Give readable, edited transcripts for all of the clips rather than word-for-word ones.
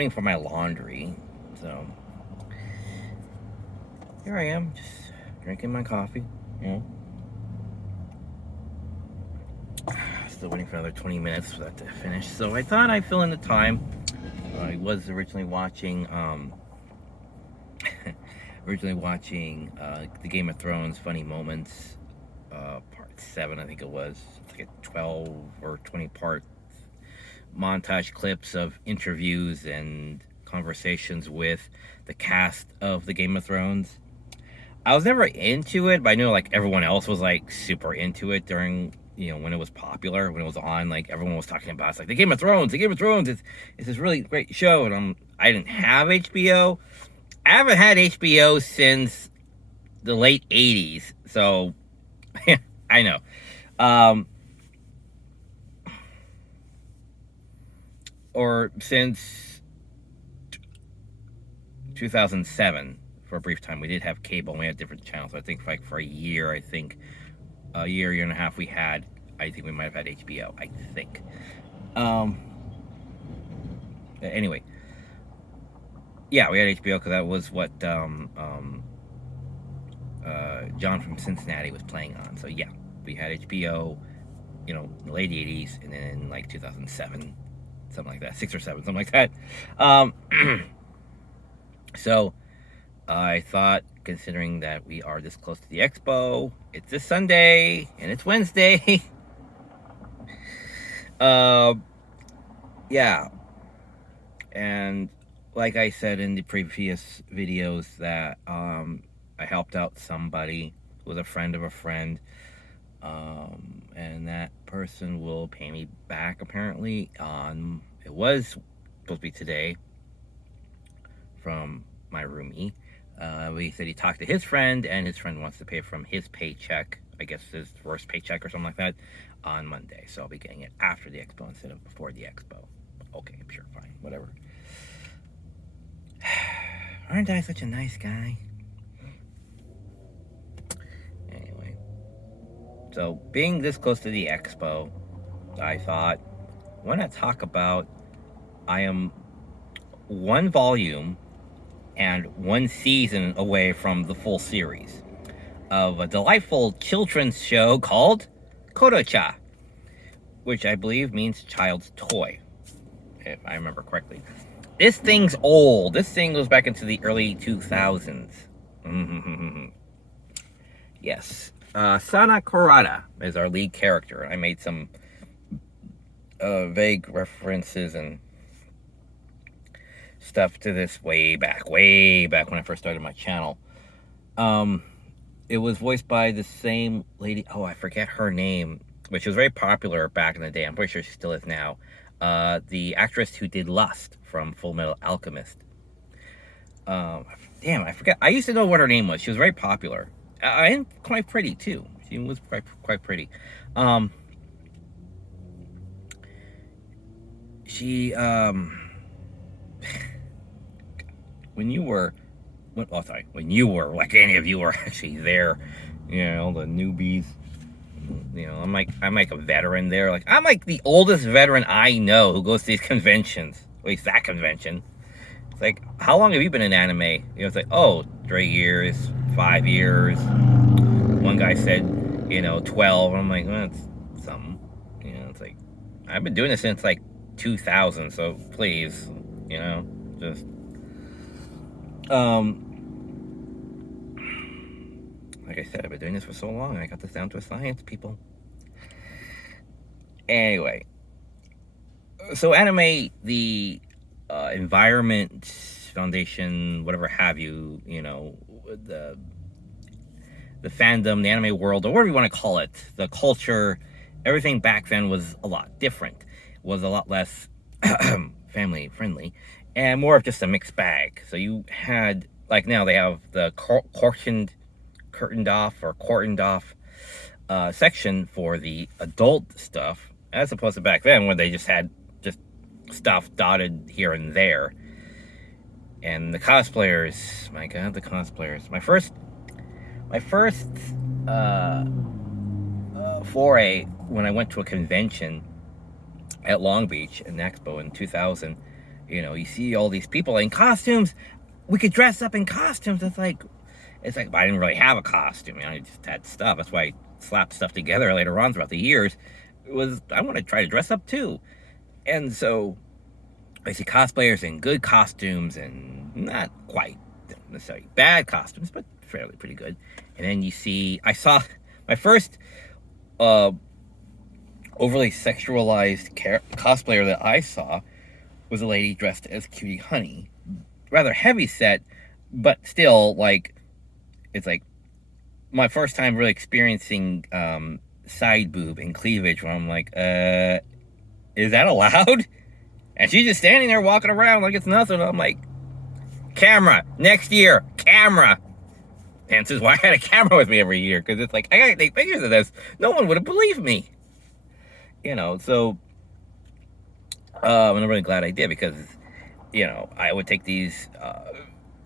waiting for my laundry. So here I am, just drinking my coffee. You know, still waiting for another 20 minutes for that to finish. So I thought I'd fill in the time. I was originally watching the Game of Thrones Funny Moments, part 7, I think it was. It's like a 12 or 20 part montage clips of interviews and conversations with the cast of the Game of Thrones. I was never into it, but I know like everyone else was like super into it during, when it was popular, when it was on, like everyone was talking about it. It's like the Game of Thrones, it's this really great show. And I didn't have HBO. I haven't had HBO since the late 80s. So I know. Or since 2007 for a brief time. We did have cable and we had different channels. I think like for a year, year and a half I think we might have had HBO, I think. Anyway, yeah, we had HBO because that was what John from Cincinnati was playing on. So yeah, we had HBO, in the late 80s, and then in like 2007, something like that, 6 or 7, something like that. So I thought, considering that we are this close to the Expo, it's this Sunday and it's Wednesday. Yeah, and like I said in the previous videos, that I helped out somebody who was a friend of a friend, and that person will pay me back apparently on, it was supposed to be today, from my roomie. He said he talked to his friend, and his friend wants to pay from his paycheck, I guess his first paycheck or something like that, on Monday. So I'll be getting it after the Expo instead of before the Expo. Okay, sure, fine, whatever. Aren't I such a nice guy? Anyway, so being this close to the Expo, I thought, why not talk about, I am one volume and one season away from the full series of a delightful children's show called Kodocha, which I believe means child's toy, if I remember correctly. This thing's old. This thing goes back into the early 2000s. Yes. Sana Kurata is our lead character. I made some vague references and stuff to this way back when I first started my channel. It was voiced by the same lady. Oh, I forget her name, but she was very popular back in the day. I'm pretty sure she still is now. The actress who did Lust from Full Metal Alchemist. Damn, I forget. I used to know what her name was. She was very popular. And quite pretty, too. She was quite pretty. She, when you were, like any of you were actually there, the newbies, I'm like a veteran there. Like, I'm like the oldest veteran I know who goes to these conventions, at least that convention. It's like, how long have you been in anime? It's like, oh, 3 years, 5 years. One guy said, 12. I'm like, well, that's something. It's like, I've been doing this since like 2000, so please, just like I said, I've been doing this for so long. I got this down to a science, people. Anyway, so anime, the environment, foundation, whatever have you, the fandom, the anime world, or whatever you want to call it, the culture, everything back then was a lot different. Was a lot less family friendly, and more of just a mixed bag. So you had, like now they have the curtained off section for the adult stuff, as opposed to back then when they just had just stuff dotted here and there. And the cosplayers, my god, the cosplayers. My first foray, when I went to a convention at Long Beach, an Expo in 2000, You know, you see all these people in costumes. We could dress up in costumes. It's like I didn't really have a costume. You know, I just had stuff. That's why I slapped stuff together later on throughout the years. I want to try to dress up too. And so I see cosplayers in good costumes and not quite necessarily bad costumes, but fairly pretty good. And then I saw my first overly sexualized cosplayer that I saw was a lady dressed as Cutie Honey. Rather heavy set, but still, like, it's like my first time really experiencing side boob and cleavage where I'm like, is that allowed? And she's just standing there walking around like it's nothing. I'm like, camera, next year, camera. And this is why I had a camera with me every year, because it's like, I gotta take pictures of this. No one would have believed me. You know, so I'm really glad I did, because, you know, I would take these,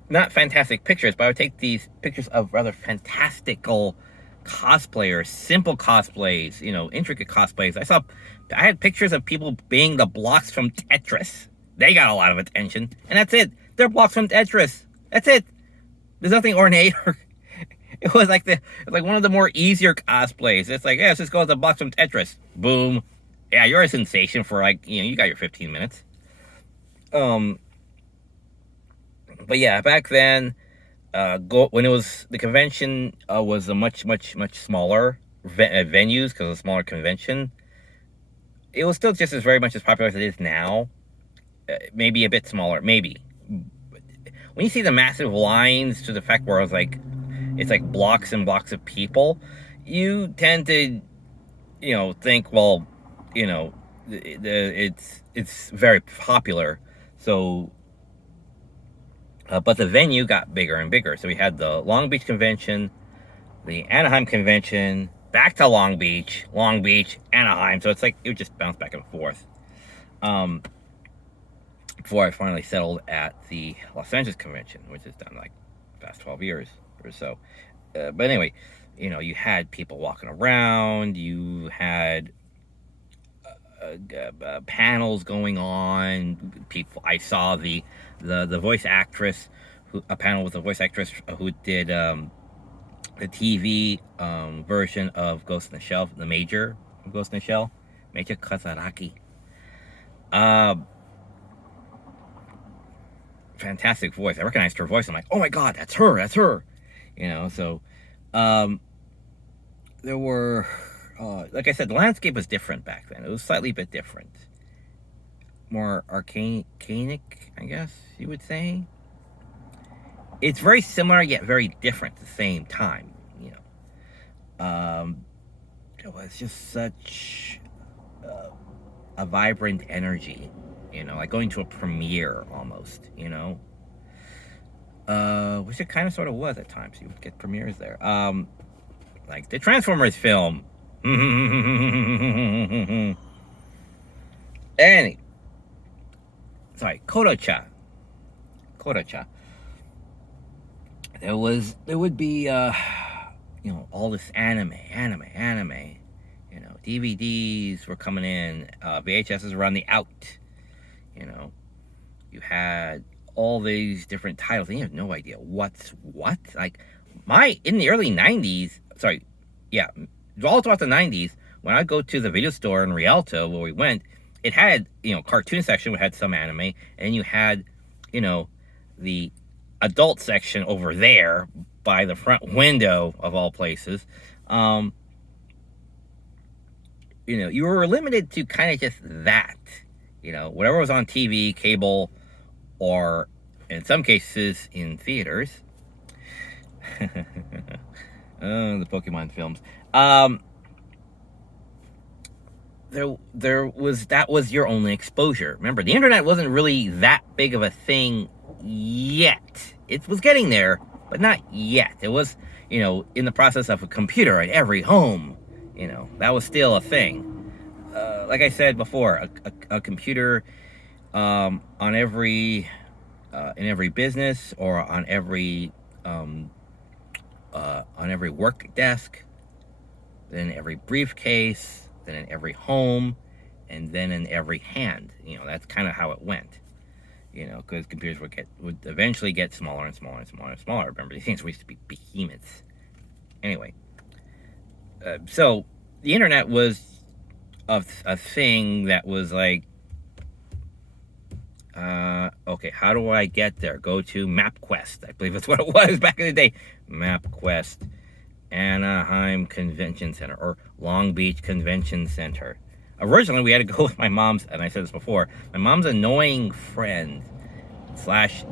not fantastic pictures, but I would take these pictures of rather fantastical cosplayers, simple cosplays, you know, intricate cosplays. I had pictures of people being the blocks from Tetris. They got a lot of attention, and that's it. They're blocks from Tetris. That's it. There's nothing ornate. It was like one of the more easier cosplays. It's like, yeah, let's just go with the blocks from Tetris. Boom. Yeah, you're a sensation for, like, you know, you got your 15 minutes. But yeah, back then, when it was, the convention was a much smaller venues, because of a smaller convention. It was still just as very much as popular as it is now. Maybe a bit smaller, maybe. When you see the massive lines, to the fact where it's like blocks and blocks of people, you tend to, you know, think, well, you know, it's very popular. So, but the venue got bigger and bigger. So we had the Long Beach convention, the Anaheim convention, back to Long Beach, Anaheim. So it's like it would just bounce back and forth. Before I finally settled at the Los Angeles convention, which is done like the past 12 years or so. But anyway, you know, you had people walking around, you had panels going on. I saw the voice actress, a panel with the voice actress who did the TV version of Ghost in the Shell, the Major of Ghost in the Shell, Major Kazaraki. Fantastic voice. I recognized her voice. I'm like, oh my god, that's her. You know, so there were, like I said, the landscape was different back then. It was slightly bit different. More arcanic, I guess you would say. It's very similar yet very different at the same time, you know. It was just such a vibrant energy, you know, like going to a premiere almost, you know. Which it kind of sort of was at times. You would get premieres there. Like the Transformers film. Kodocha. There would be, you know, all this anime. You know, DVDs were coming in. VHSs were on the out. You know, you had all these different titles, and you have no idea what's what. Like, in the early 90s, all throughout the 90s, when I go to the video store in Rialto, where we went, it had, you know, cartoon section, which had some anime, and you had, you know, the adult section over there by the front window, of all places. You know, you were limited to kind of just that. You know, whatever was on TV, cable, or in some cases in theaters. The Pokemon films. That was your only exposure. Remember, the internet wasn't really that big of a thing yet. It was getting there, but not yet. It was, you know, in the process of a computer at every home. You know, that was still a thing. Like I said before, a computer on every in every business, or on every work desk, then every briefcase, then in every home, and then in every hand. You know, that's kind of how it went. because computers would eventually get smaller and smaller and smaller and smaller. Remember, these things used to be behemoths. Anyway, so the internet was a thing that was like, okay, how do I get there? Go to MapQuest. I believe that's what it was back in the day. MapQuest, Anaheim Convention Center, or Long Beach Convention Center. Originally, we had to go with my mom's, and I said this before, my mom's annoying friend /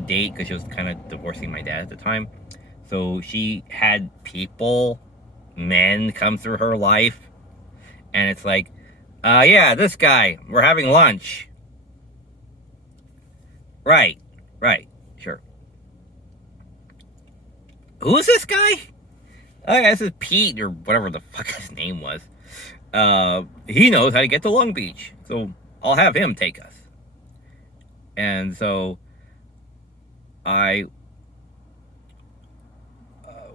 date, because she was kind of divorcing my dad at the time. So she had men come through her life, and it's like, yeah, this guy, we're having lunch. Right, sure. Who's this guy? Oh, yeah, this is Pete, or whatever the fuck his name was. He knows how to get to Long Beach, so I'll have him take us. And so I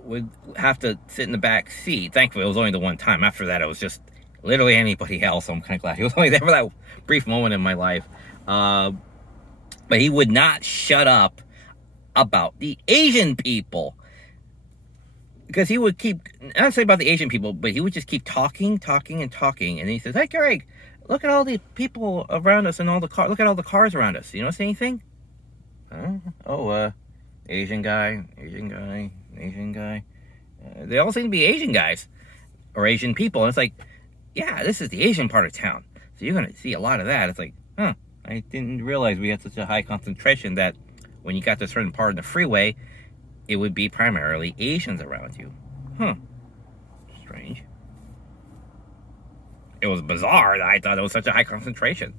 would have to sit in the back seat. Thankfully, it was only the one time. After that, it was just literally anybody else. So I'm kind of glad he was only there for that brief moment in my life. But he would not shut up about the Asian people. Because he would keep, not say about the Asian people, but he would just keep talking. And then he says, hey, Greg, look at all the people around us and all the cars. Look at all the cars around us. You notice anything? Asian guy. They all seem to be Asian guys or Asian people. And it's like, yeah, this is the Asian part of town. So you're going to see a lot of that. It's like, I didn't realize we had such a high concentration that when you got to a certain part of the freeway, it would be primarily Asians around you. Strange. It was bizarre that I thought it was such a high concentration.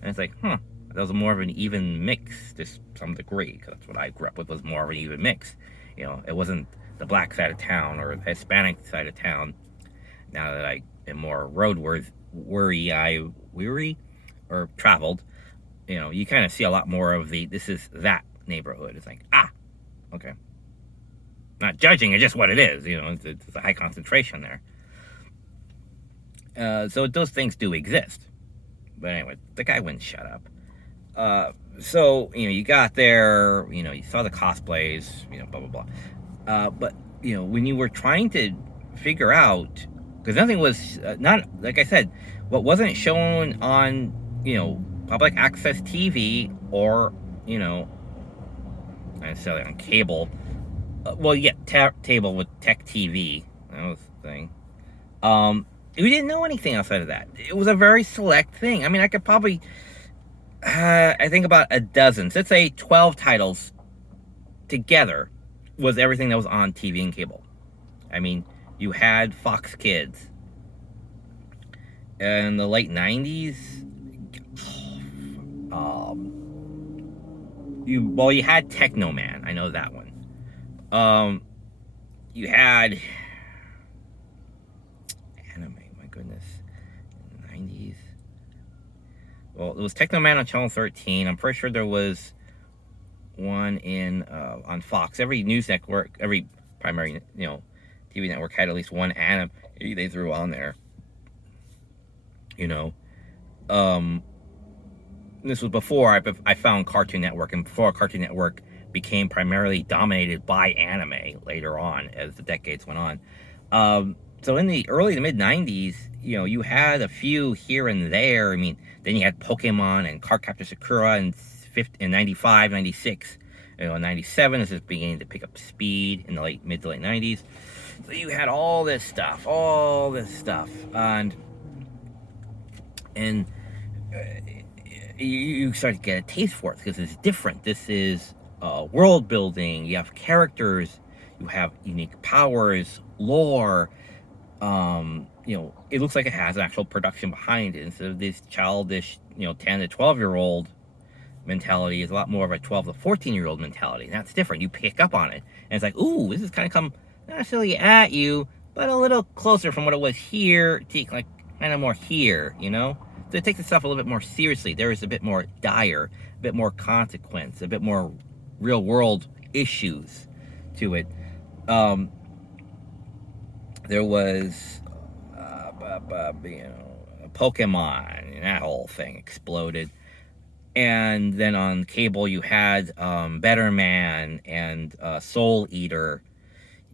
And it's like, that was more of an even mix to some degree, because that's what I grew up with, was more of an even mix. It wasn't the black side of town or the Hispanic side of town. Now that I am more weary or traveled, you kind of see a lot more of this is that neighborhood. It's like, okay. Not judging, it's just what it is. It's a high concentration there. So those things do exist. But anyway, the guy wouldn't shut up. So, you got there, you saw the cosplays, blah, blah, blah. But, when you were trying to figure out, because nothing was, not, like I said, what wasn't shown on, public access TV or, not necessarily on cable. Well, yeah, table with tech TV. That was the thing. We didn't know anything outside of that. It was a very select thing. I mean, I could probably, I think about a dozen, let's say 12 titles together was everything that was on TV and cable. I mean, you had Fox Kids. In the late 90s, you had Technoman. I know that one. You had anime, my goodness, in the 90s. Well, it was Technoman on Channel 13. I'm pretty sure there was one on Fox. Every news network, every primary, TV network had at least one anime they threw on there. This was before I found Cartoon Network, and before Cartoon Network became primarily dominated by anime later on as the decades went on. So in the early to mid 90s, you had a few here and there. I mean, then you had Pokemon and Cardcaptor Sakura in 95, 96. In 97, this is beginning to pick up speed in the mid to late 90s. So you had all this stuff, and you start to get a taste for it because it's different. This is world building. You have characters. You have unique powers, lore. It looks like it has actual production behind it instead of this childish, 10 to 12-year-old mentality. Is a lot more of a 12 to 14-year-old mentality. And that's different. You pick up on it, and it's like, ooh, this is kind of come not necessarily at you, but a little closer from what it was here to like kind of more here, So it takes itself a little bit more seriously. There is a bit more dire, a bit more consequence, a bit more real world issues to it. There was, Pokemon, and that whole thing exploded. And then on cable, you had Better Man and Soul Eater.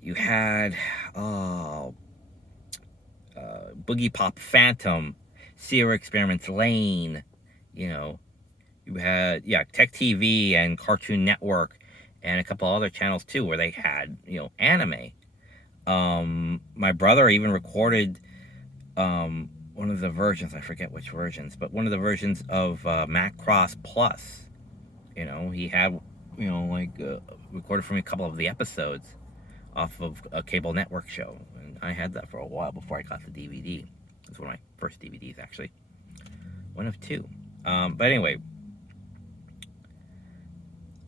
You had uh, Boogie Pop Phantom, Sierra Experiments Lane. You know, you had, yeah, Tech TV and Cartoon Network, and a couple other channels too, where they had, anime. My brother even recorded one of the versions. I forget which versions, but one of the versions of Macross Plus. He had, recorded for me a couple of the episodes off of a cable network show, and I had that for a while before I got the DVD. It was one of my first DVDs, actually, one of two. But anyway,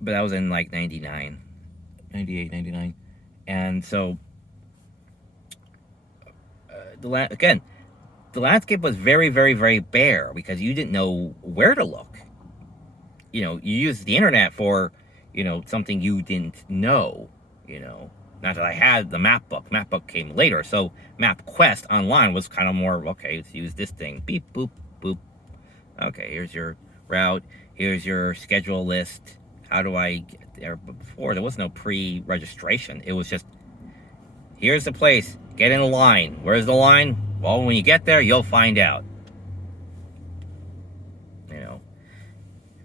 but that was in like 99, 98, 99, and so again, the landscape was very, very, very bare because you didn't know where to look. You used the internet for, something you didn't know. You know, not that I had the map book. Map book came later, so MapQuest online was kind of more okay. Let's use this thing. Beep boop boop. Okay, here's your route. Here's your schedule list. How do I get there? But before, there was no pre-registration. It was just, here's the place. Get in line. Where's the line? Well, when you get there, you'll find out. You know,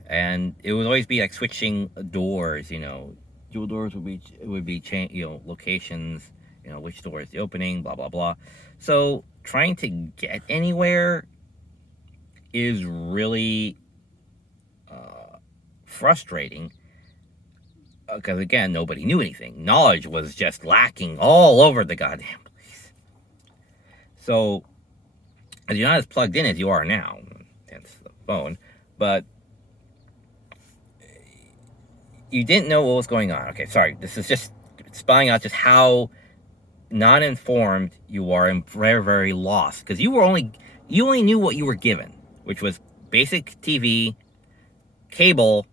and it would always be like switching doors. Dual doors would be locations. Which door is the opening? Blah blah blah. So trying to get anywhere is really frustrating because again, nobody knew anything. Knowledge was just lacking all over the goddamn place. So as you're not as plugged in as you are now, hence the phone, but you didn't know what was going on. Okay, sorry. This is just spelling out just how non-informed you are and very, very lost because you only knew what you were given, which was basic TV, cable,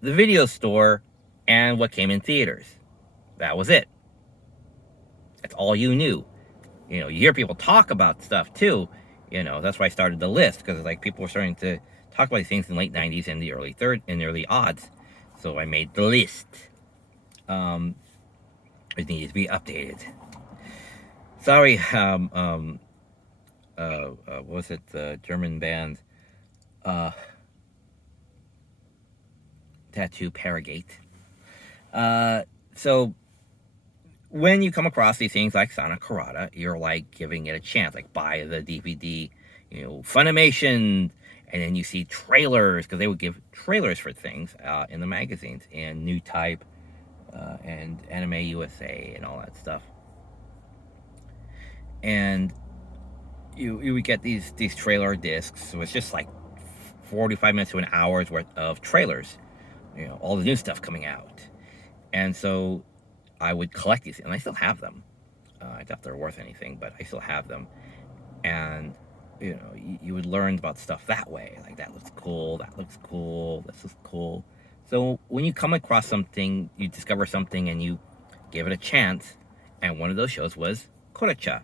the video store, and what came in theaters. That was it. That's all you knew. You hear people talk about stuff too. That's why I started the list because like people were starting to talk about these things in the late '90s and the early aughts. So I made the list. It needed to be updated. Sorry. What was it? The German band, Tattoo Paragate. So when you come across these things like Sana Karada, you're like giving it a chance. Like buy the DVD, Funimation, and then you see trailers because they would give trailers for things in the magazines and New Type and Anime USA and all that stuff. And you would get these trailer discs. So it's just like 45 minutes to an hour's worth of trailers. All the new stuff coming out. And so I would collect these, and I still have them. I doubt they're worth anything, but I still have them. And you would learn about stuff that way. Like, that looks cool, that looks cool, this is cool. So when you come across something, you discover something, and you give it a chance. And one of those shows was Kodacha.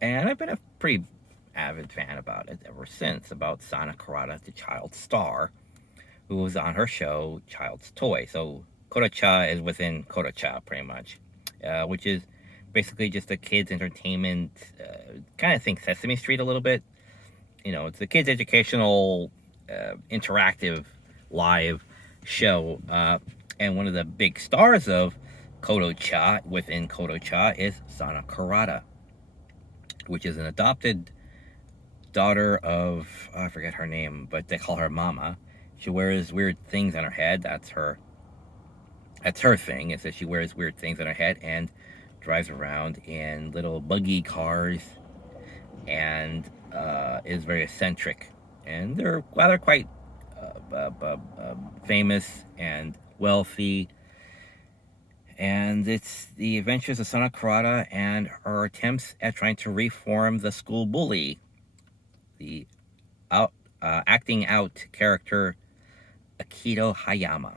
And I've been a pretty avid fan about it ever since, about Sana Karada, the child star, who was on her show, Child's Toy. So Kodacha is within Kodacha, pretty much, which is basically just a kids' entertainment, kind of think Sesame Street a little bit. It's a kids' educational, interactive, live show. And one of the big stars of Kodacha, within Kodacha, is Sana Karada, which is an adopted daughter of, I forget her name, but they call her Mama. She wears weird things on her head. That's her thing, is that she wears weird things on her head and drives around in little buggy cars and is very eccentric. And they're rather quite famous and wealthy. And it's the adventures of Sana Karada and her attempts at trying to reform the school bully, the acting out character Akito Hayama.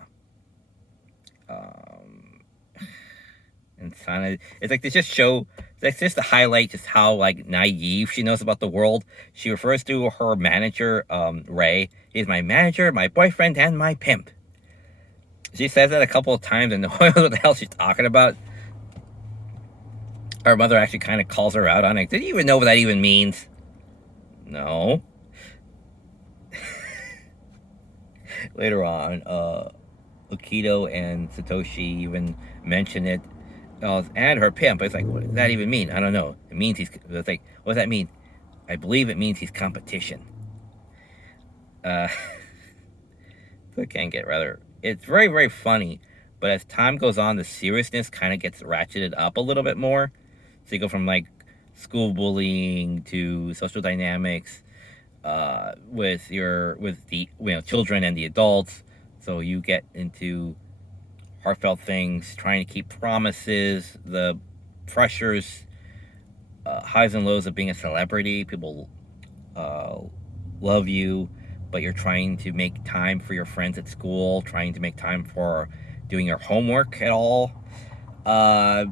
And Sana, it's like they just show That's just to highlight just how like naive she knows about the world. She refers to her manager, Ray. He's my manager, my boyfriend, and my pimp. She says that a couple of times and no one knows what the hell she's talking about. Her mother actually kind of calls her out on it. Did you even know what that even means? No. Later on, Okito and Satoshi even mention it. And her pimp. It's like, what does that even mean? I don't know. It means he's. It's like, what does that mean? I believe it means he's competition. So it can get rather. It's very, very funny, but as time goes on, the seriousness kind of gets ratcheted up a little bit more. So you go from like school bullying to social dynamics with the children and the adults. So you get into heartfelt things, trying to keep promises, the pressures, highs and lows of being a celebrity. People love you, but you're trying to make time for your friends at school, trying to make time for doing your homework at all. Uh,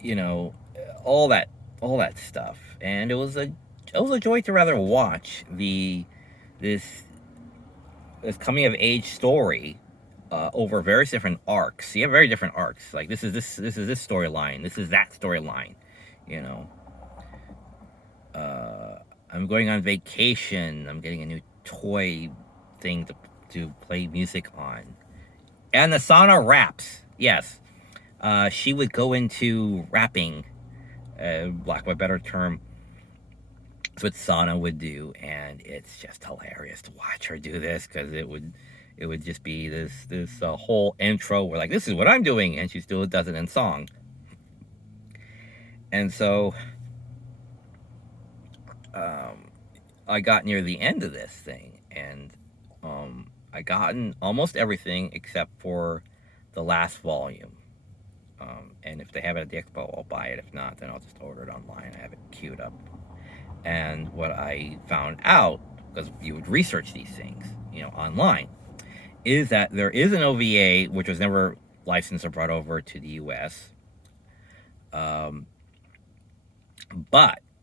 you know, all that stuff, and it was a joy to rather watch this this coming of age story over various different arcs. You have very different arcs. Like this is this storyline. This is that storyline. You know, I'm going on vacation. I'm getting a new toy thing to play music on, and the sauna raps. Yes, she would go into rapping, lack of a better term. That's what Sana would do, and it's just hilarious to watch her do this because it would just be this whole intro where like this is what I'm doing, and she still does it in song. And so I got near the end of this thing, and I gotten almost everything except for the last volume. And if they have it at the Expo, I'll buy it. If not, then I'll just order it online. I have it queued up. And what I found out, because you would research these things, online, is that there is an OVA which was never licensed or brought over to the U.S. But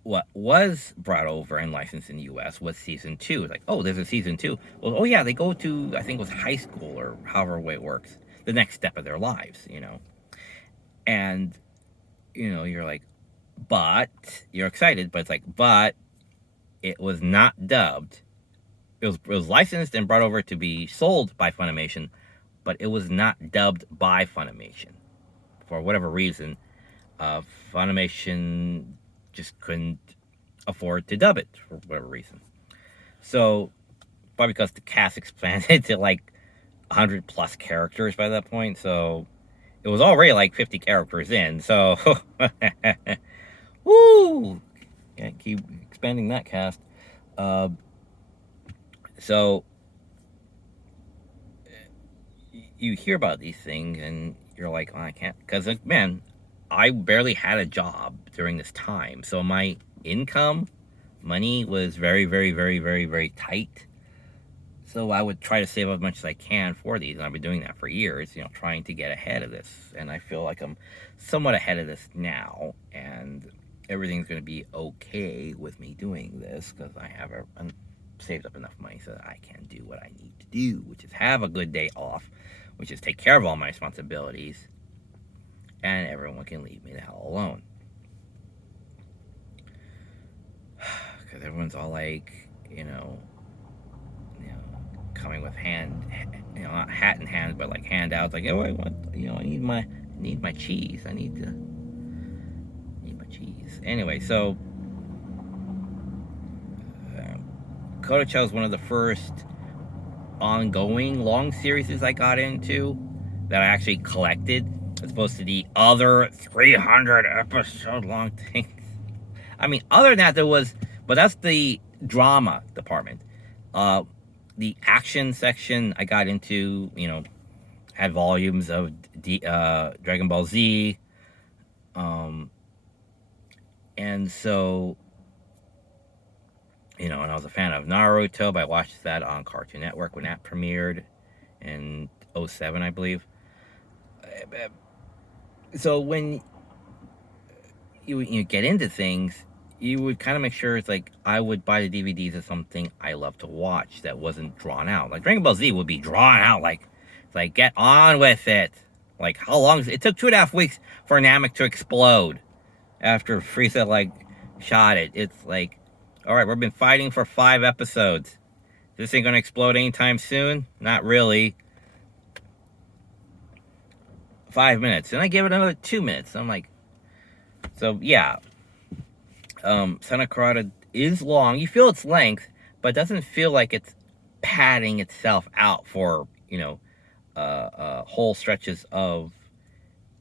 what was brought over and licensed in the U.S. was season 2. Like, oh, there's a season 2. Well, oh yeah, they go to, I think it was high school or however way it works, the next step of their lives, And, you're like, but you're excited, but it's like, but it was not dubbed. It was licensed and brought over to be sold by Funimation, but it was not dubbed by Funimation for whatever reason. Funimation just couldn't afford to dub it for whatever reason. So, probably because the cast expanded to like 100 plus characters by that point. So it was already like 50 characters in. So, woo! Can't keep expanding that cast. So you hear about these things and you're like, oh, I can't, because man, I barely had a job during this time, so my money was very, very, very, very, very tight. So I would try to save as much as I can for these, and I've been doing that for years, trying to get ahead of this. And I feel like I'm somewhat ahead of this now, and everything's going to be okay with me doing this because I have saved up enough money so that I can do what I need to do, which is have a good day off, which is take care of all my responsibilities, and everyone can leave me the hell alone. Because everyone's all like, coming with not hat in hand, but like handouts, like, oh, I want, I need my cheese. I need my cheese. Anyway, so Kodocho is one of the first ongoing long series I got into that I actually collected, as opposed to the other 300 episode long things. I mean, other than that, but that's the drama department. The action section I got into, had volumes of Dragon Ball Z. And so, and I was a fan of Naruto, but I watched that on Cartoon Network when that premiered in 2007, I believe. So when you get into things, you would kind of make sure it's like I would buy the DVDs of something I love to watch that wasn't drawn out. Like Dragon Ball Z would be drawn out. Like get on with it. Like how long? It took 2.5 weeks for Namek to explode after Frieza like shot it. It's like, all right, we've been fighting for 5 episodes. This ain't gonna explode anytime soon. Not really. 5 minutes, and I give it another 2 minutes. I'm like, so yeah. Santa Carada is long. You feel its length, but it doesn't feel like it's padding itself out for whole stretches of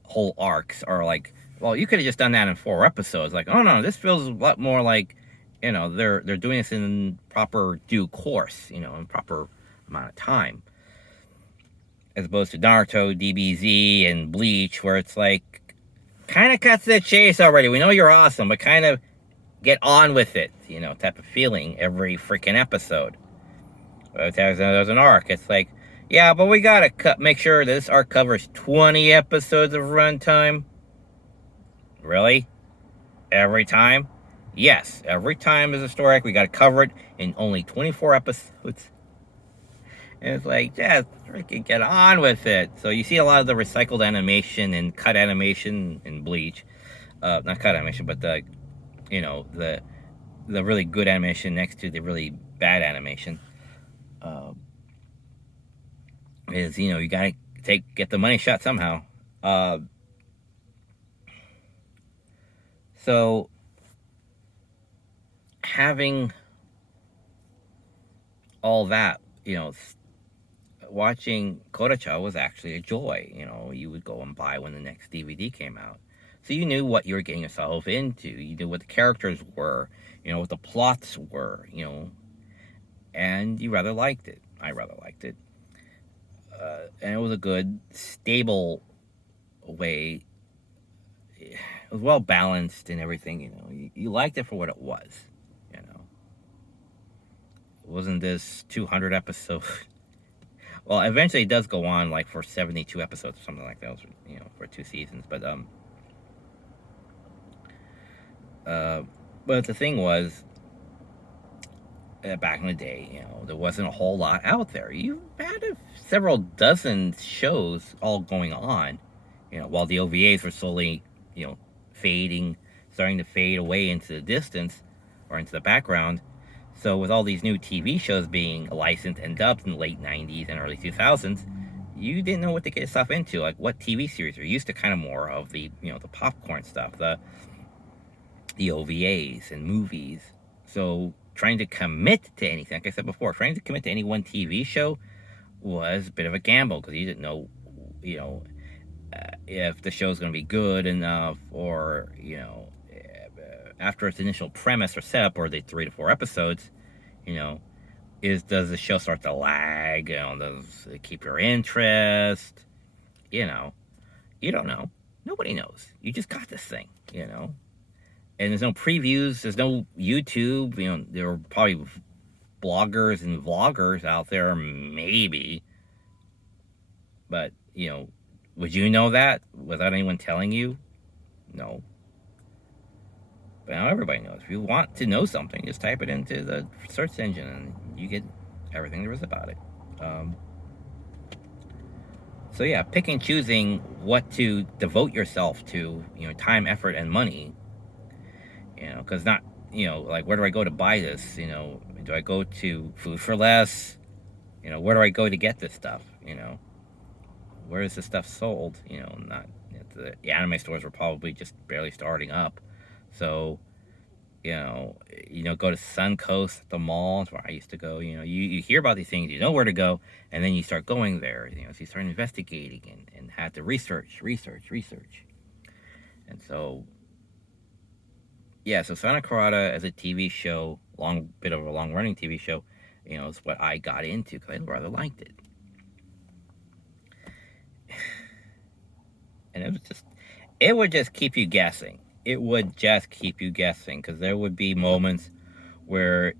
whole arcs, or like, well, you could have just done that in 4 episodes. Like, oh no, this feels a lot more like, they're doing this in proper due course, in proper amount of time, as opposed to Naruto, DBZ, and Bleach, where it's like kind of cuts to the chase already. We know you're awesome, but kind of get on with it, type of feeling every freaking episode. There's an arc. It's like, yeah, but we gotta make sure that this arc covers 20 episodes of runtime. Really? Every time? Yes, every time is a story arc. We gotta cover it in only 24 episodes. And it's like, just freaking get on with it. So you see a lot of the recycled animation and cut animation in Bleach. Not cut animation, but the really good animation next to the really bad animation. Is, you gotta get the money shot somehow. So having all that, watching Kodacha was actually a joy. You would go and buy when the next DVD came out. So you knew what you were getting yourself into. You knew what the characters were, what the plots were, and you rather liked it. I rather liked it. And it was a good, stable way. It was well balanced and everything, you liked it for what it was, It wasn't this 200 episode. Well, eventually it does go on like for 72 episodes or something like that, for 2 seasons. But the thing was, back in the day, there wasn't a whole lot out there. You had several dozen shows all going on, while the OVAs were slowly, starting to fade away into the distance or into the background. So with all these new TV shows being licensed and dubbed in the late 90s and early 2000s, you didn't know what to get yourself into. Like, what TV series? You're used to kind of more of the, the popcorn stuff, the OVAs and movies. So trying to commit to anything, like I said before, trying to commit to any one TV show was a bit of a gamble, because you didn't know, if the show's going to be good enough, or, after its initial premise or setup, or the 3 to 4 episodes, does the show start to lag? Does it keep your interest? You don't know. Nobody knows. You just got this thing, And there's no previews. There's no YouTube. There were probably bloggers and vloggers out there, maybe. But, would you know that without anyone telling you? No. But now everybody knows. If you want to know something, just type it into the search engine and you get everything there is about it. So yeah, pick and choosing what to devote yourself to, time, effort, and money. Because not, like, where do I go to buy this? Do I go to Food for Less? Where do I go to get this stuff? Where is this stuff sold? Not the anime stores were probably just barely starting up. So, go to Suncoast at the mall. That's where I used to go. You hear about these things, you know where to go, and then you start going there. So you start investigating and have to research. And so, yeah, so Santa Carada as a TV show, bit of a long-running TV show, is what I got into because I rather liked it. And it would just keep you guessing. It would just keep you guessing, because there would be moments where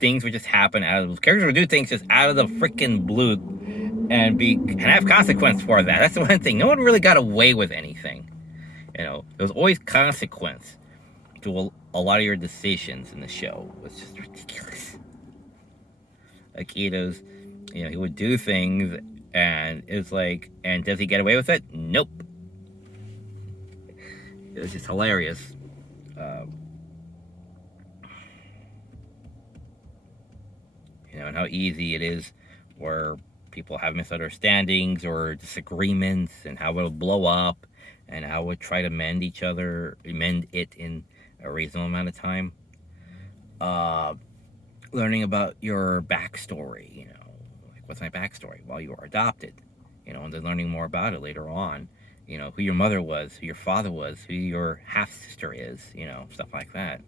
things would just happen characters would do things just out of the freaking blue and have consequence for that. That's the one thing. No one really got away with anything. There was always consequence. to a lot of your decisions in the show was just ridiculous. Akito's, he would do things, and it's like, and does he get away with it? Nope. It was just hilarious. And how easy it is where people have misunderstandings or disagreements, and how it'll blow up, and how it would try to mend it in a reasonable amount of time. Learning about your backstory, like, what's my backstory? Well, you were adopted, and then learning more about it later on, who your mother was, who your father was, who your half sister is, stuff like that.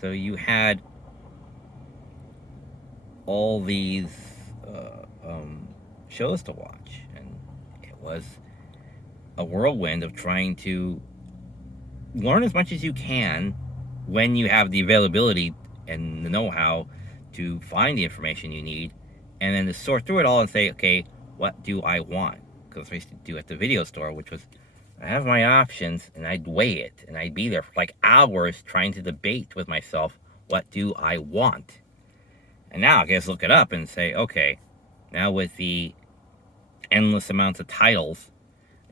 So you had all these shows to watch, and it was a whirlwind of trying to learn as much as you can when you have the availability and the know-how to find the information you need, and then to sort through it all and say, okay, what do I want? Because I used to do at the video store, which was, I have my options, and I'd weigh it, and I'd be there for like hours trying to debate with myself, what do I want? And now I can just look it up and say, okay, now with the endless amounts of titles,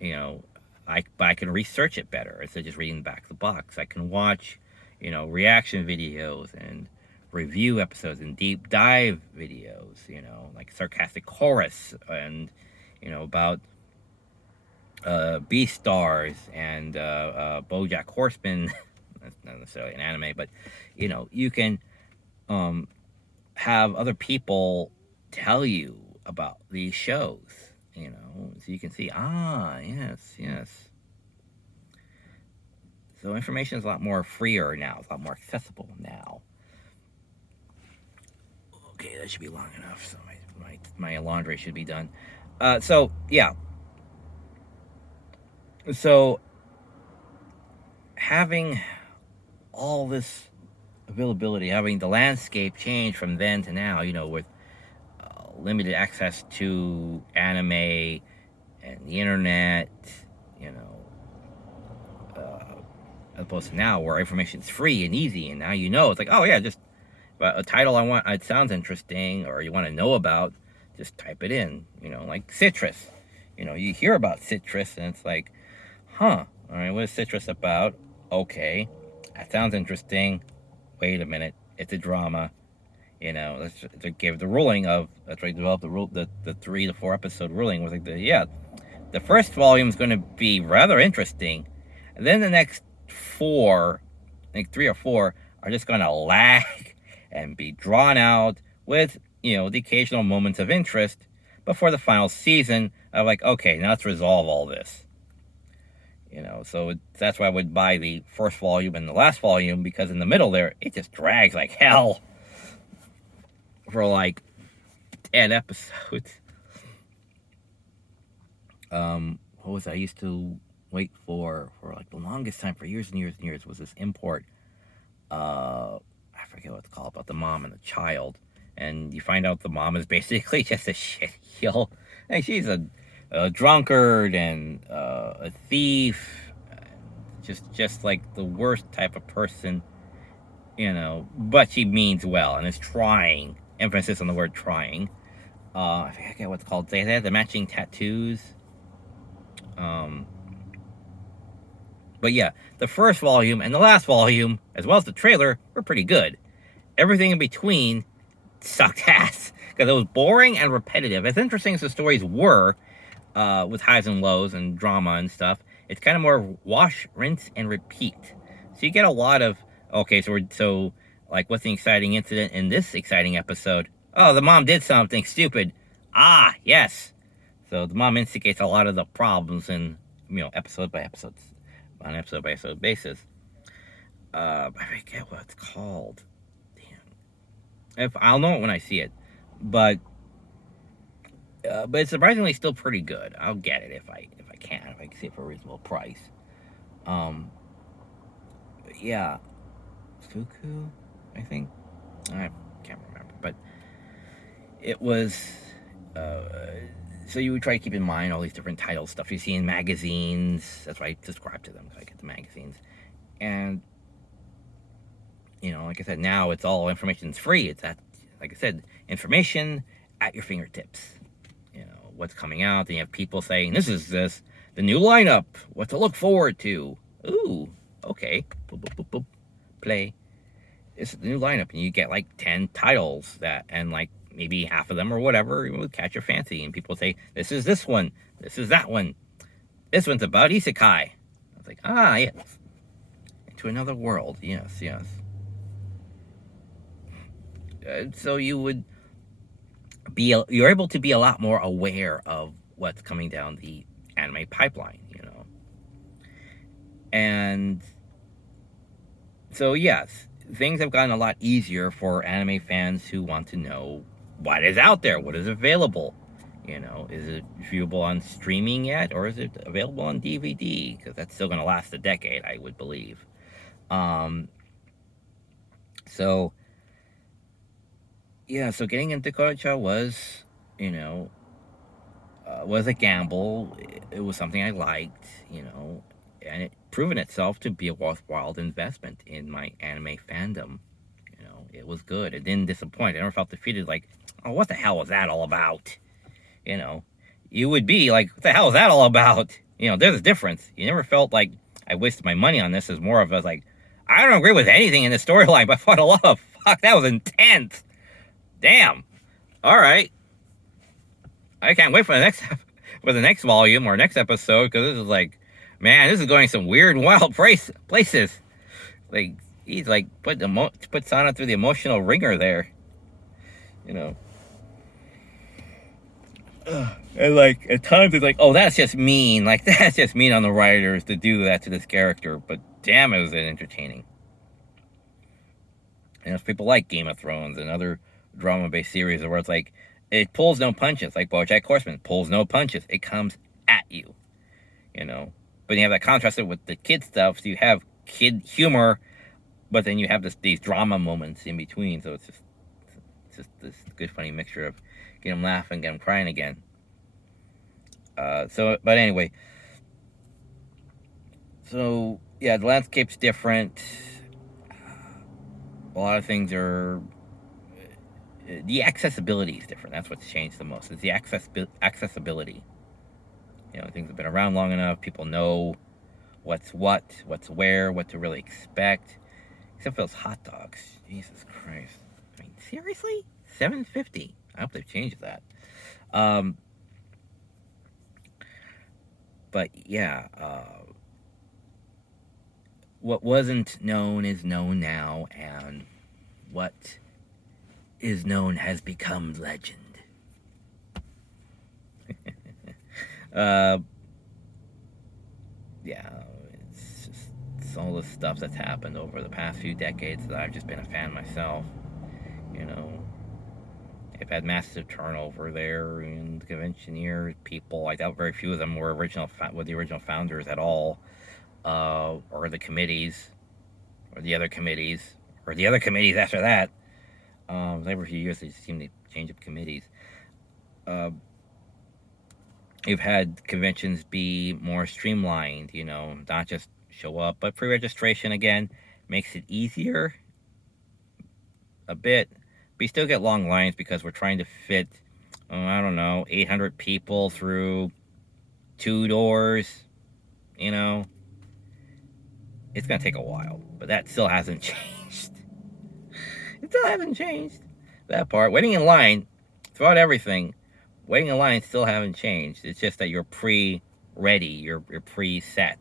I can research it better instead of just reading the back of the box. I can watch, reaction videos and review episodes and deep dive videos, like Sarcastic Chorus and, about Beastars and BoJack Horseman. That's not necessarily an anime, but, you can have other people tell you about these shows, so you can see, yes. So information is a lot more freer now. It's a lot more accessible now. Okay, that should be long enough. So my laundry should be done. So having all this availability, having the landscape change from then to now, with limited access to anime and the internet, as opposed to now where information is free and easy, and now it's like, oh yeah, just a title I want, it sounds interesting, or you want to know about, just type it in, like Citrus. You hear about Citrus, and it's like, all right, what is Citrus about? Okay, that sounds interesting. Wait a minute, it's a drama. They gave the ruling of, that's why they developed the rule, the 3 to 4 episode ruling was like, the first volume is going to be rather interesting, and then the next 4, I think 3 or 4, are just going to lag and be drawn out with, the occasional moments of interest before the final season of like, okay, now let's resolve all this. So that's why I would buy the first volume and the last volume, because in the middle there, it just drags like hell for like 10 episodes. What was I used to wait for like the longest time, for years and years and years, was this import. I forget what it's called, about the mom and the child, and you find out the mom is basically just a shitheel. And she's a drunkard and a thief, just like the worst type of person, but she means well and is trying. Emphasis on the word trying. I forget what it's called. They had the matching tattoos. But yeah, the first volume and the last volume, as well as the trailer, were pretty good. Everything in between sucked ass, because it was boring and repetitive. As interesting as the stories were, with highs and lows and drama and stuff, it's kind of more wash, rinse, and repeat. So you get a lot of, okay, so like, what's the exciting incident in this exciting episode? Oh, the mom did something stupid. Ah, yes. So the mom instigates a lot of the problems in, episode by episode, on an episode by episode basis. I forget what it's called. Damn. I'll know it when I see it, but it's surprisingly still pretty good. I'll get it if I can see it for a reasonable price. Yeah, Fuku, I think. I can't remember, but it was So you would try to keep in mind all these different title stuff you see in magazines. That's why I subscribe to them, because I get the magazines. And, like I said, now it's all information's free. It's like I said, information at your fingertips. What's coming out. Then you have people saying, this is the new lineup. What to look forward to. Ooh, okay. Boop, boop, boop, boop. Play. This is the new lineup. And you get like 10 titles and like maybe half of them or whatever will catch your fancy. And people say, this is this one. This is that one. This one's about isekai. I was like, yes. Into another world. Yes. So you're able to be a lot more aware of what's coming down the anime pipeline, And so, yes, things have gotten a lot easier for anime fans who want to know what is out there, what is available. Is it viewable on streaming yet, or is it available on DVD? Because that's still going to last a decade, I would believe. So getting into Kodacha was, was a gamble. It was something I liked, and it proven itself to be a worthwhile investment in my anime fandom. It was good. It didn't disappoint. I never felt defeated, like, oh, what the hell was that all about? You would be like, what the hell is that all about? There's a difference. You never felt like I wasted my money on this. As more of a, like, I don't agree with anything in the storyline, but I thought a lot of, fuck, that was intense. Damn. All right. I can't wait for the next volume or next episode, because this is like, man, this is going some weird, wild places. Like, he's like put Sana through the emotional ringer there. And like at times it's like, oh, that's just mean. Like, that's just mean on the writers to do that to this character. But damn, it was entertaining. And if people like Game of Thrones and other drama-based series where it's like, it pulls no punches, like BoJack Horseman pulls no punches. It comes at you, But you have that contrasted with the kid stuff. So you have kid humor, but then you have these drama moments in between. So it's just this good, funny mixture of get them laughing, get them crying again. But anyway. So, yeah, the landscape's different. A lot of things are... The accessibility is different. That's what's changed the most. It's the accessibility. Things have been around long enough. People know what's where, what to really expect. Except for those hot dogs. Jesus Christ. I mean, seriously? $7.50. I hope they've changed that. But yeah, what wasn't known is known now, and what is known has become legend. It's all the stuff that's happened over the past few decades that I've just been a fan myself. I've had massive turnover there in the convention year. People, I doubt very few of them were the original founders at all, or the committees, or the other committees, or the other committees after that. Every few years they seem to change up committees. You've had conventions be more streamlined, not just show up, but pre-registration again makes it easier a bit. But you still get long lines because we're trying to fit, 800 people through 2 doors. It's going to take a while, but that still hasn't changed. It still hasn't changed. That part, waiting in line throughout everything, waiting in line still haven't changed. It's just that you're pre-ready, you're pre-set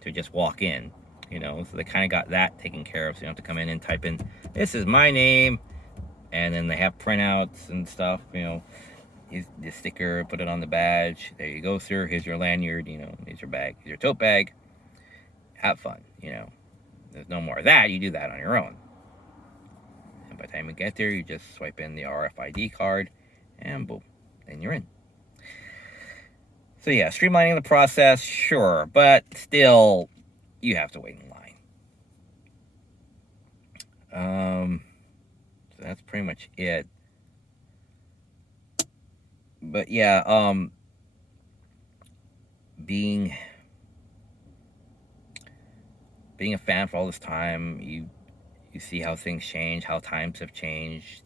to just walk in, So they kind of got that taken care of, so you don't have to come in and type in, this is my name, and then they have printouts and stuff, Here's the sticker, put it on the badge. There you go, sir. Here's your lanyard, here's your bag, here's your tote bag. Have fun, There's no more of that. You do that on your own. And by the time you get there, you just swipe in the RFID card, and boom, then you're in. So yeah, streamlining the process, sure, but still, you have to wait in line. That's pretty much it. But yeah, being a fan for all this time, you see how things change, how times have changed,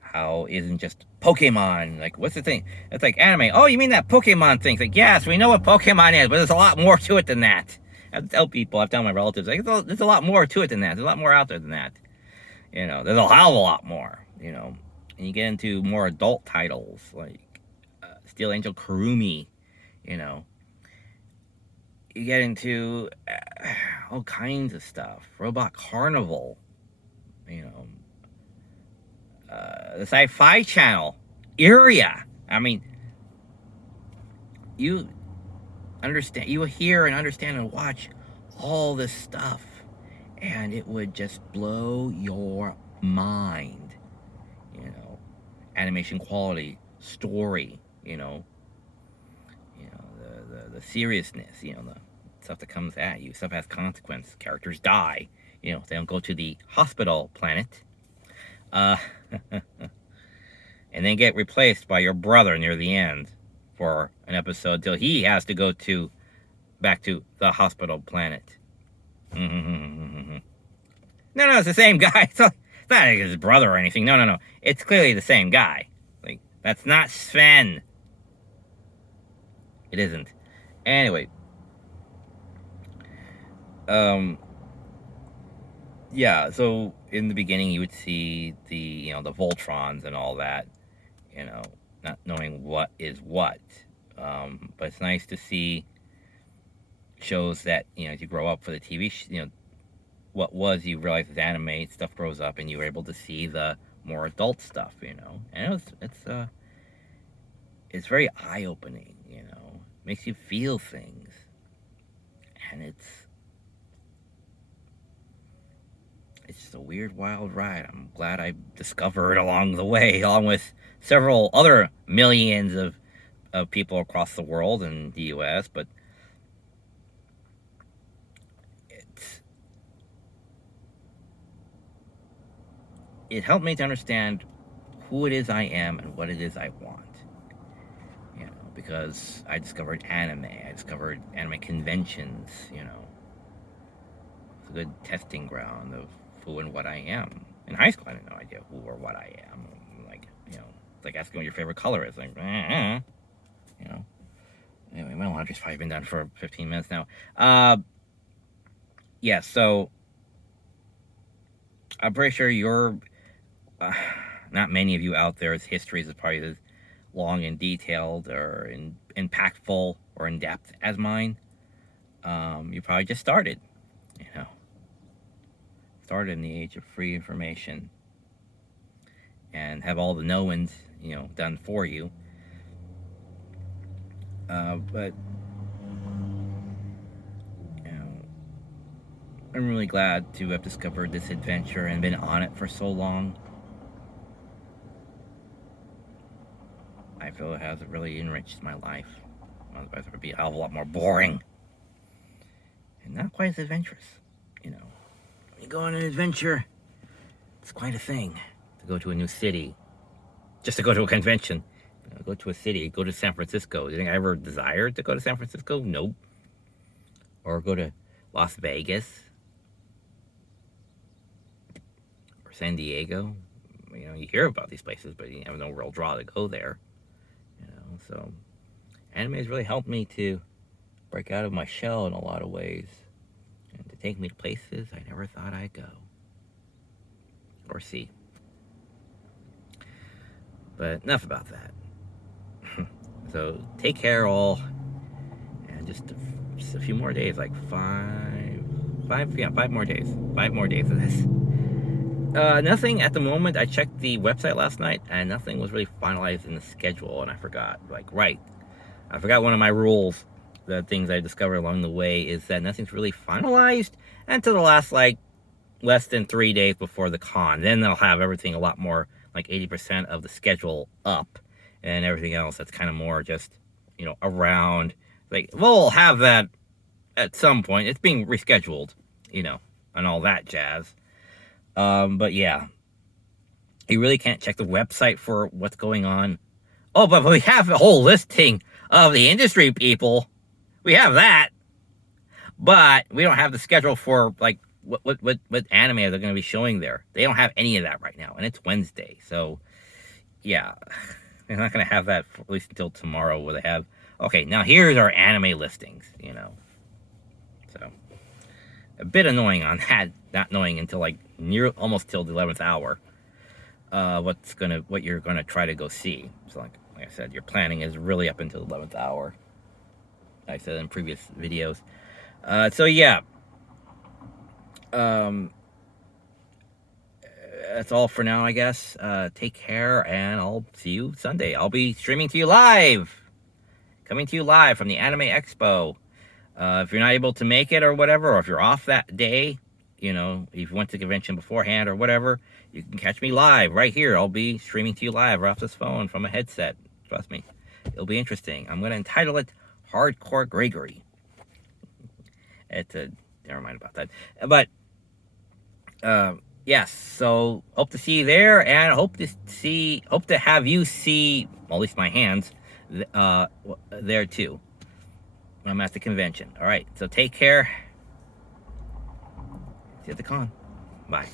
how it isn't just Pokemon. Like, what's the thing? It's like anime. Oh, you mean that Pokemon thing? It's like, yes, we know what Pokemon is, but there's a lot more to it than that. I tell people, I've told my relatives, like, there's a lot more to it than that. There's a lot more out there than that. There's a hell of a lot more, And you get into more adult titles, like Steel Angel Kurumi, you know. You get into all kinds of stuff. Robot Carnival, you know. The Sci-Fi Channel, Area. I mean, you understand, you hear and understand and watch all this stuff, and it would just blow your mind. Animation quality, story, the seriousness, the stuff that comes at you. Stuff has consequence. Characters die. They don't go to the hospital planet. And then get replaced by your brother near the end for an episode till he has to go back to the hospital planet. No, it's the same guy. It's not like his brother or anything. No. It's clearly the same guy. Like, that's not Sven. It isn't. Anyway. Yeah, so in the beginning you would see the Voltrons and all that, not knowing what is what. But it's nice to see shows that, as you grow up for the TV, what was, you realize is anime, stuff grows up and you're able to see the more adult stuff, And it's very eye-opening, makes you feel things. And it's just a weird, wild ride. I'm glad I discovered along the way, along with several other millions of people across the world and the U.S., but it helped me to understand who it is I am and what it is I want. Because I discovered anime, I discovered anime conventions, It's a good testing ground of who and what I am. In high school, I had no idea who or what I am. Like, it's like asking what your favorite color is. Like, Anyway, my laundry's probably been done for 15 minutes now. Yeah, so I'm pretty sure not many of you out there's histories is probably as long and detailed or impactful or in depth as mine. You probably just started, started in the age of free information and have all the knowings, done for you. But I'm really glad to have discovered this adventure and been on it for so long. I feel it has really enriched my life. Otherwise, it would be a hell of a lot more boring. And not quite as adventurous, When you go on an adventure, it's quite a thing to go to a new city. Just to go to a convention. Go to a city, go to San Francisco. Do you think I ever desired to go to San Francisco? Nope. Or go to Las Vegas. Or San Diego. You hear about these places, but you have no real draw to go there. So anime has really helped me to break out of my shell in a lot of ways and to take me to places I never thought I'd go or see. But enough about that. So take care all, and just a few more days, like five more days. 5 more days of this. Nothing at the moment. I checked the website last night, and nothing was really finalized in the schedule, and I forgot. I forgot one of my rules, the things I discovered along the way, is that nothing's really finalized until the last, less than 3 days before the con. Then they'll have everything a lot more, 80% of the schedule up, and everything else that's kind of more just, around. We'll have that at some point. It's being rescheduled, and all that jazz. But yeah, you really can't check the website for what's going on. Oh, but we have a whole listing of the industry people. We have that, but we don't have the schedule for like what anime they're going to be showing there. They don't have any of that right now, and it's Wednesday, so yeah, they're not going to have that for at least until tomorrow, where they have, okay, now here's our anime listings, you know. So a bit annoying on that, not knowing until like almost till the 11th hour what you're gonna try to go see. So like I said, your planning is really up until the 11th hour. I said in previous videos. So yeah, that's all for now, I guess. Take care, and I'll see you Sunday. I'll be streaming to you live, coming to you live from the Anime Expo. If you're not able to make it or whatever, or if you're off that day, you know, if you went to the convention beforehand or whatever, you can catch me live right here. I'll be streaming to you live right off this phone from a headset. Trust me, it'll be interesting. I'm going to entitle it Hardcore Gregory. Never mind about that. But yes, so hope to see you there, and hope to have you see, well, at least my hands there too. I'm at the convention. All right, so take care. See you at the con. Bye.